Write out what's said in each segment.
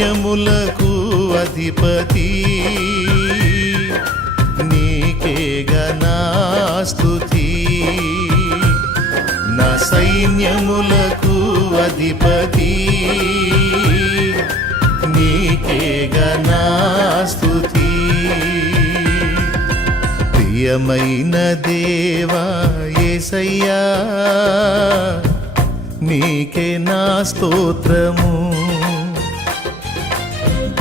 సైన్యములకు అధిపతి నీకే గణాస్తుతి నా సైన్యములకు అధిపతి నీకే గణాస్తుతి ప్రియమైన దేవా సయ్యా నీకే నా స్తోత్రము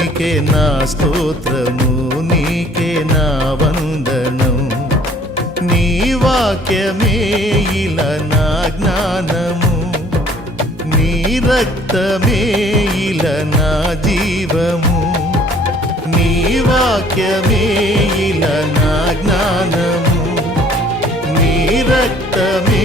నీకే నా స్తోత్రము నీకే నా వందనం నీ వాక్యమే ఇలా నా జ్ఞానము నీ రక్తమే ఇలా నా జీవము నీ వాక్యమే ఇలా నా జ్ఞానము నీ రక్తమే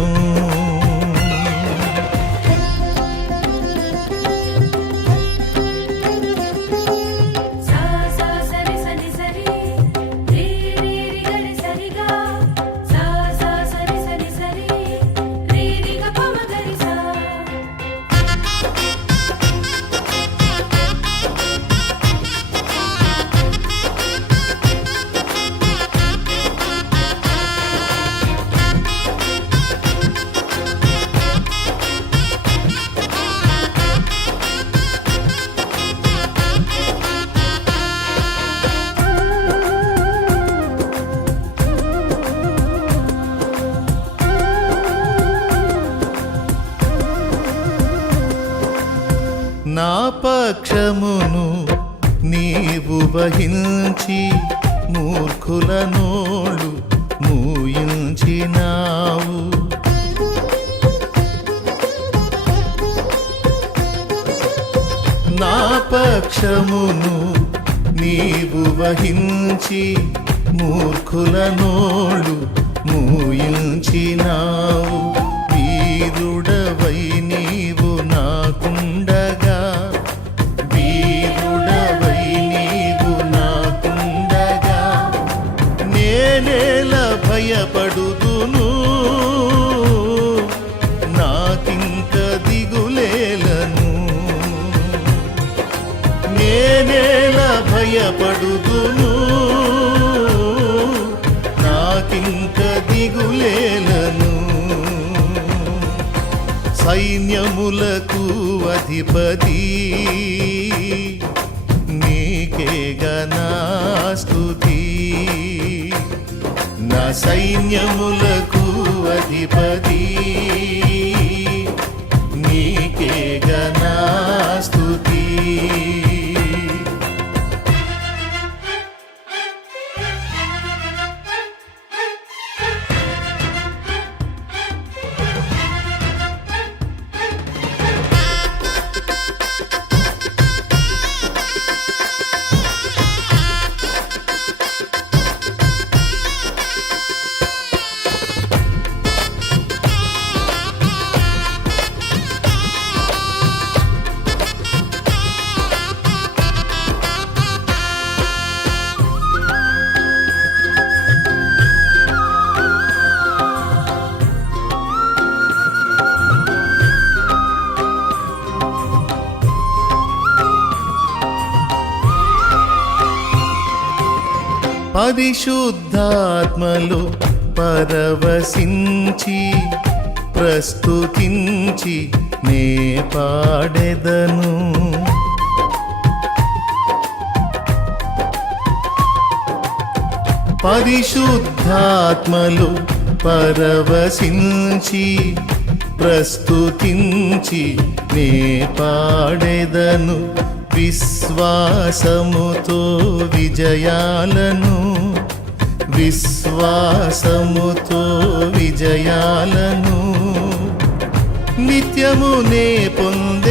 గ్రహించి మూర్ఖుల నోళ్ళు మూయించినావు నా పక్షమును నీవు వహించి మూర్ఖుల నోళ్ళు మూయించినావు భయపడుదును నాకింక దిగులేలను సైన్యములకు అధిపతి నీకే గణాస్తుతి నా సైన్యములకు అధిపతి నీకే పరిశుద్ధాత్మలు పరవశించి ప్రస్తుతించి నే పాడెదను పరిశుద్ధాత్మలు పరవశించి ప్రస్తుతించి నే పాడెదను విశ్వాసముతో విజయాలను విశ్వాసముతో విజయాలను నిత్యమునే పొందే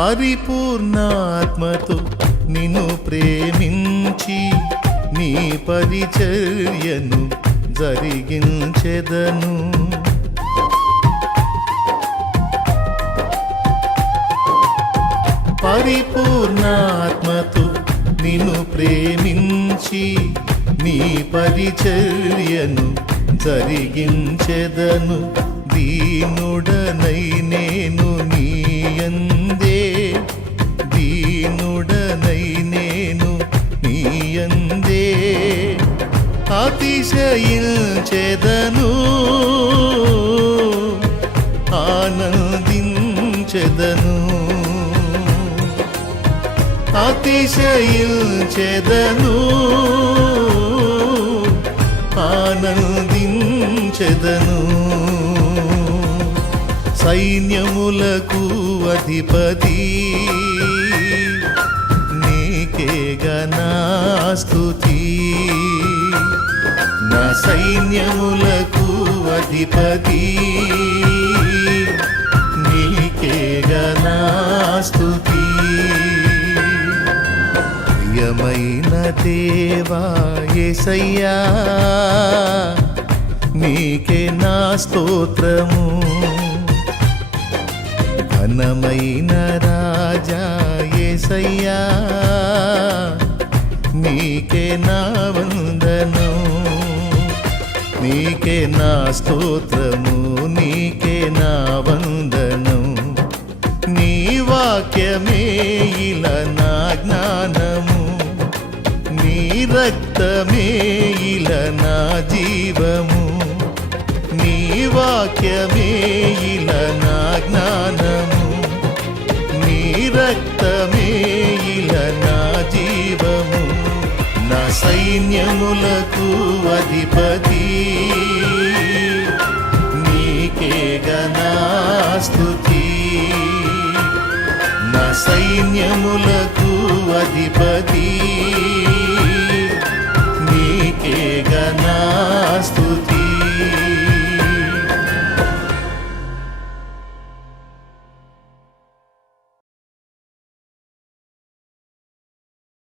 పరిపూర్ణాత్మతో నిన్ను ప్రేమించి నీ పరిచర్యను జరిగించెదను పరిపూర్ణాత్మతో నిన్ను ప్రేమించి నీ పరిచర్యను జరిగించెదను దీనుడనై నేను నీయంత అతిశయిల్ అతిశయించెదను ఆనందించెదను అతిశయించెదను ఆనందించెదను సైన్యములకు అధిపతి నీకే గణాస్తుతి నా సైన్యములకు అధిపతి నీకే నాస్తుతి ప్రియమైన దేవా నీకే నా స్తోత్రము ఘనమైన రాజా నీకే నా వందనం నీకే నా స్తోత్రము నీకే నా వందనం నీ వాక్యమే ఇలా నా జ్ఞానము నీ రక్తమే ఇలా నా జీవము నీ వాక్యమే ఇలా నా జ్ఞానము నీ రక్తమే ఇలా నా జీవము నా సైన్యములకు అధిపతి స్తుతి నా సైన్యములకు అధిపతి